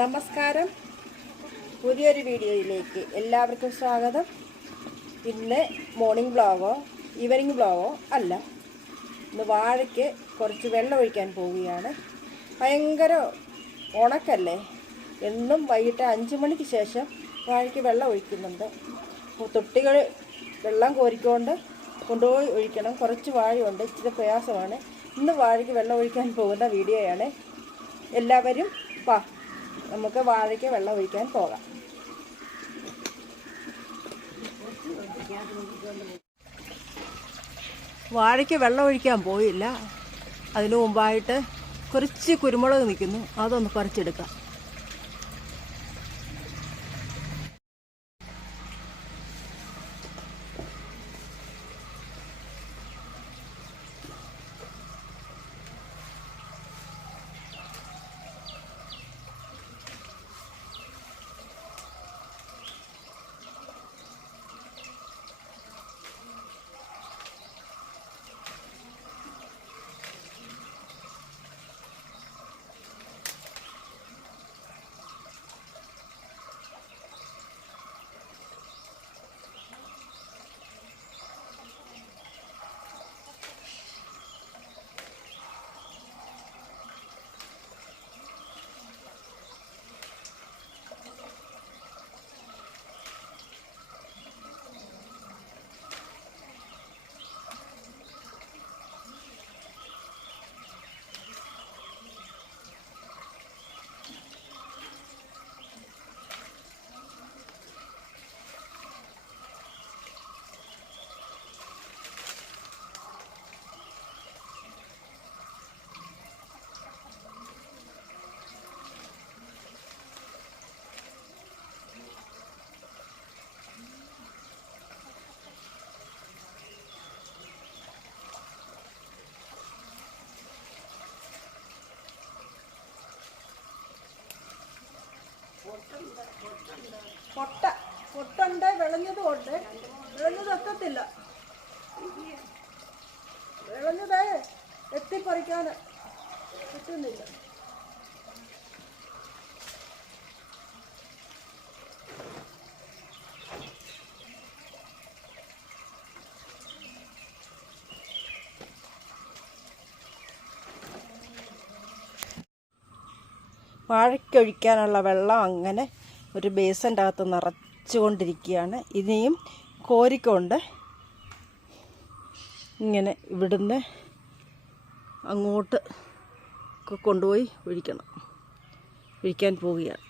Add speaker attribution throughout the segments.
Speaker 1: നമസ്കാരം പുതിയൊരു വീഡിയോയിലേക്ക് എല്ലാവർക്കും സ്വാഗതം ഇന്ന് മോർണിംഗ് ബ്ലോഗോ ഈവനിങ് ബ്ലോഗോ അല്ല ഇന്ന് വാഴയ്ക്ക് കുറച്ച് വെള്ളം ഒഴിക്കാൻ പോവുകയാണ് ഭയങ്കര ഉണക്കല്ലേ എന്നും വൈകിട്ട് അഞ്ച് മണിക്ക് ശേഷം വാഴയ്ക്ക് വെള്ളം ഒഴിക്കുന്നുണ്ട് തൊട്ടികൾ വെള്ളം കോരിക്കൊണ്ട് കൊണ്ടുപോയി ഒഴിക്കണം കുറച്ച് വാഴയുണ്ട് ഇച്ചിരി പ്രയാസമാണ് ഇന്ന് വാഴയ്ക്ക് വെള്ളം ഒഴിക്കാൻ പോകുന്ന വീഡിയോയാണ് എല്ലാവരും പാ നമുക്ക് വാഴയ്ക്ക് വെള്ളം ഒഴിക്കാൻ പോകാം വാഴയ്ക്ക് വെള്ളം ഒഴിക്കാൻ പോയില്ല അതിനു മുമ്പായിട്ട് കുറച്ച് കുരുമുളക് നിൽക്കുന്നു അതൊന്ന് കുറച്ചെടുക്കാം പൊട്ട പൊട്ടുണ്ട് വിളഞ്ഞതും ഉണ്ട് വിളഞ്ഞത് എത്തത്തില്ല വിളഞ്ഞത് എത്തിപ്പറിക്കാൻ കിട്ടുന്നില്ല വാഴയ്ക്കൊഴിക്കാനുള്ള വെള്ളം അങ്ങനെ ഒരു ബേസിൻ്റെ അകത്ത് നിറച്ചുകൊണ്ടിരിക്കുകയാണ് ഇനിയും കോരിക്കൊണ്ട് ഇങ്ങനെ ഇവിടുന്ന് അങ്ങോട്ട് കൊണ്ടുപോയി ഒഴിക്കണം ഒഴിക്കാൻ പോവുകയാണ്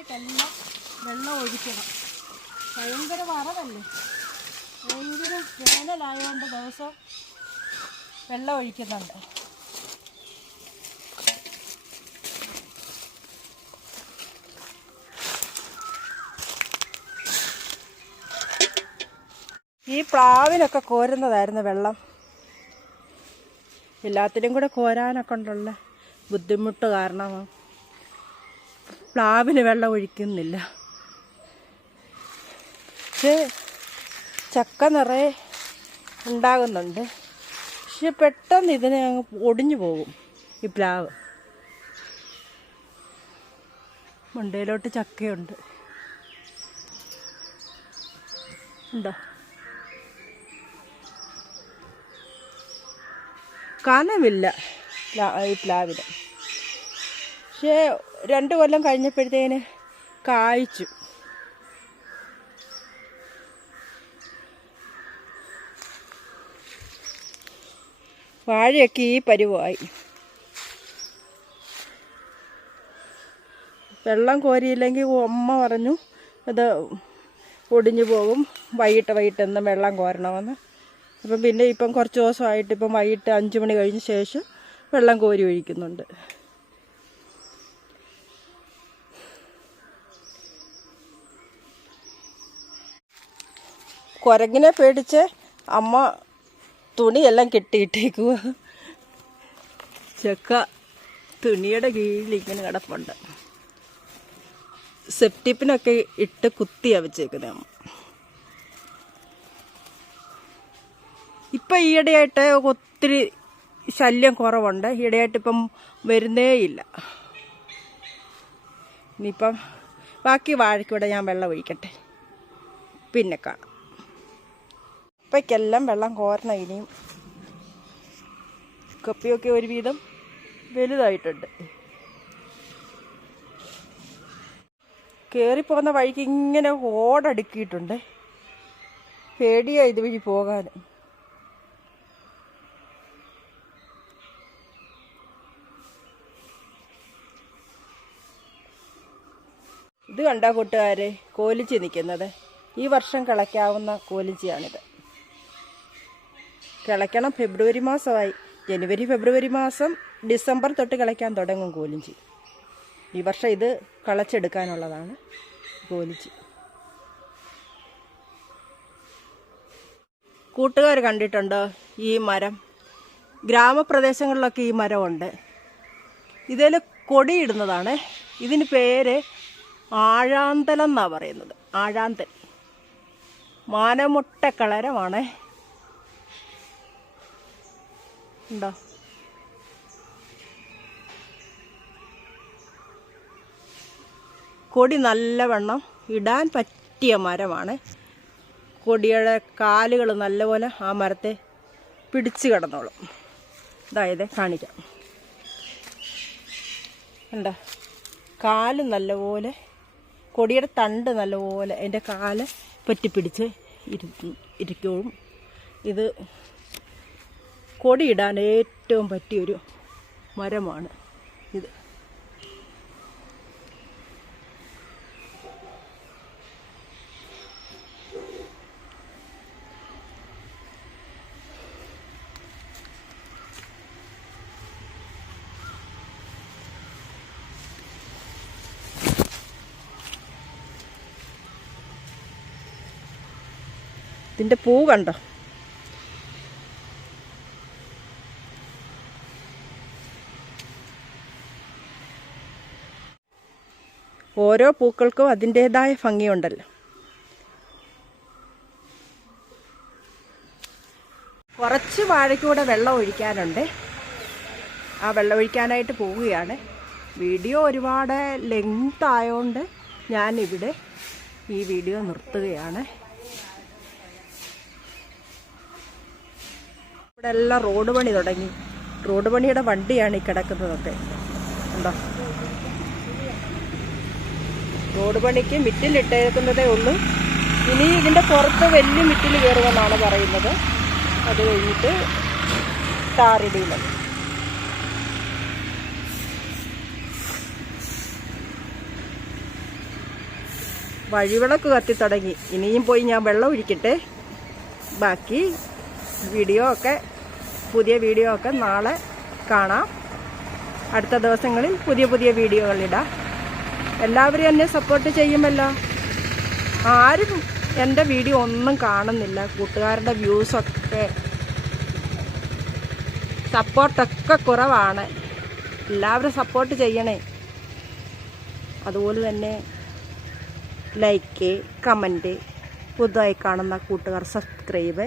Speaker 1: ഇതിലേക്കെല്ലാം വെള്ളം ഒഴിക്കണം ഭയങ്കര വറവല്ലേ ഭയങ്കര വേനലായതുകൊണ്ട് ദിവസം വെള്ളം ഒഴിക്കുന്നുണ്ട് ഈ പ്ലാവിനൊക്കെ കോരുന്നതായിരുന്നു വെള്ളം എല്ലാത്തിലും കൂടെ കോരാനൊക്കെ ഉണ്ടുള്ള ബുദ്ധിമുട്ട് കാരണം പ്ലാവിന് വെള്ളം ഒഴിക്കുന്നില്ല ഇത് ചക്ക നിറയെ ഉണ്ടാകുന്നുണ്ട് പക്ഷെ പെട്ടെന്ന് ഇതിനെ അങ്ങ് ഒടിഞ്ഞു പോകും ഈ പ്ലാവ് മുണ്ടയിലോട്ട് ചക്കയുണ്ട് ഉണ്ടോ കനമില്ല ഈ പ്ലാവിന് പക്ഷേ രണ്ട് കൊല്ലം കഴിഞ്ഞപ്പോഴത്തേന് കായ്ച്ചു വാഴയൊക്കെ ഈ പരുവായി വെള്ളം കോരിയില്ലെങ്കിൽ ഉമ്മ പറഞ്ഞു അത് ഒടിഞ്ഞു പോകും വൈകിട്ട് വൈകിട്ട് എന്നും വെള്ളം കോരണമെന്ന് അപ്പം പിന്നെ ഇപ്പം കുറച്ച് ദിവസമായിട്ട് ഇപ്പം വൈകിട്ട് അഞ്ച് മണി കഴിഞ്ഞ ശേഷം വെള്ളം കോരി ഒഴിക്കുന്നുണ്ട് കുരങ്ങിനെ പേടിച്ച് അമ്മ തുണിയെല്ലാം കെട്ടിയിട്ടേക്കു ചക്ക തുണിയുടെ കീഴിൽ ഇങ്ങനെ കിടപ്പുണ്ട് സെപ്റ്റിപ്പിനൊക്കെ ഇട്ട് കുത്തിയാണ് വെച്ചേക്കുന്നത് അമ്മ ഇപ്പം ഈയിടെയായിട്ട് ഒത്തിരി ശല്യം കുറവുണ്ട് ഈയിടെയായിട്ട് ഇപ്പം വരുന്നേയില്ല ഇനിയിപ്പം ബാക്കി വാഴയ്ക്കൂടെ ഞാൻ വെള്ളം ഒഴിക്കട്ടെ പിന്നെ കാണാം കപ്പയ്ക്കെല്ലാം വെള്ളം കോരണം ഇനിയും കപ്പയൊക്കെ വീതം വലുതായിട്ടുണ്ട് കയറിപ്പോകുന്ന വഴിക്ക് ഇങ്ങനെ ഓടടുക്കിയിട്ടുണ്ട് പേടിയാ ഇതുവഴി പോകാൻ ഇത് കണ്ട കൂട്ടുകാരെ കോലിച്ചി നിൽക്കുന്നത് ഈ വർഷം കിളയ്ക്കാവുന്ന കോലിച്ചിയാണിത് കിളയ്ക്കണം ഫെബ്രുവരി മാസമായി ജനുവരി ഫെബ്രുവരി മാസം ഡിസംബർ തൊട്ട് കിളയ്ക്കാൻ തുടങ്ങും കോലിഞ്ചി ഈ വർഷം ഇത് കളച്ചെടുക്കാനുള്ളതാണ് കോലിഞ്ചി കൂട്ടുകാർ കണ്ടിട്ടുണ്ടോ ഈ മരം ഗ്രാമപ്രദേശങ്ങളിലൊക്കെ ഈ മരമുണ്ട് ഇതിൽ കൊടിയിടുന്നതാണ് ഇതിന് പേര് ആഴാന്തലെന്നാണ് പറയുന്നത് ആഴാന്തൽ മാനമുട്ട കളരമാണ് ഉണ്ടോ കൊടി നല്ലവണ്ണം ഇടാൻ പറ്റിയ മരമാണ് കൊടിയുടെ കാലുകൾ നല്ലപോലെ ആ മരത്തെ പിടിച്ചു കിടന്നോളും അതായത് കാണിക്കാം എന്താ കാല് നല്ലപോലെ കൊടിയുടെ തണ്ട് നല്ലപോലെ അതിൻ്റെ കാല് പറ്റിപ്പിടിച്ച് ഇരി ഇരിക്കും ഇത് കൊടിയിടാൻ ഏറ്റവും പറ്റിയൊരു മരമാണ് ഇത് ഇതിൻ്റെ പൂ കണ്ടോ ഓരോ പൂക്കൾക്കും അതിൻ്റെതായ ഭംഗിയുണ്ടല്ലോ കുറച്ച് വാഴയ്ക്കൂടെ വെള്ളം ഒഴിക്കാനുണ്ട് ആ വെള്ളം ഒഴിക്കാനായിട്ട് പോവുകയാണ് വീഡിയോ ഒരുപാട് ലെങ്ത് ആയതുകൊണ്ട് ഞാനിവിടെ ഈ വീഡിയോ നിർത്തുകയാണ് ഇവിടെ എല്ലാം റോഡ് പണി തുടങ്ങി റോഡ് പണിയുടെ വണ്ടിയാണ് ഈ കിടക്കുന്നതൊക്കെ ഉണ്ടോ റോഡ് പണിക്ക് മിറ്റിലിട്ടേക്കുന്നതേ ഉള്ളൂ ഇനി ഇതിൻ്റെ പുറത്ത് വലിയ മിറ്റിൽ കയറുമെന്നാണ് പറയുന്നത് അത് കഴിഞ്ഞിട്ട് ടാറിടിയിലാണ് വഴിവിളക്ക് കത്തി തുടങ്ങി ഇനിയും പോയി ഞാൻ വെള്ളം ഒഴിക്കട്ടെ ബാക്കി വീഡിയോ ഒക്കെ പുതിയ വീഡിയോ ഒക്കെ നാളെ കാണാം അടുത്ത ദിവസങ്ങളിൽ പുതിയ പുതിയ വീഡിയോകളിടാം എല്ലാവരും എന്നെ സപ്പോർട്ട് ചെയ്യുമല്ലോ ആരും എൻ്റെ വീഡിയോ ഒന്നും കാണുന്നില്ല കൂട്ടുകാരുടെ വ്യൂസൊക്കെ സപ്പോർട്ടൊക്കെ കുറവാണ് എല്ലാവരും സപ്പോർട്ട് ചെയ്യണേ അതുപോലെ തന്നെ ലൈക്ക് കമൻറ്റ് പുതുതായി കാണുന്ന കൂട്ടുകാർ സബ്സ്ക്രൈബ്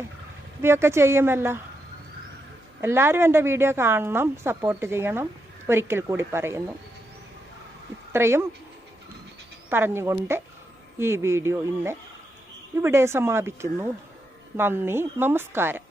Speaker 1: ഇവയൊക്കെ ചെയ്യുമല്ലോ എല്ലാവരും എൻ്റെ വീഡിയോ കാണണം സപ്പോർട്ട് ചെയ്യണം ഒരിക്കൽ കൂടി പറയുന്നു ഇത്രയും പറഞ്ഞുകൊണ്ട് ഈ വീഡിയോ ഇന്ന് ഇവിടെ സമാപിക്കുന്നു നന്ദി നമസ്കാരം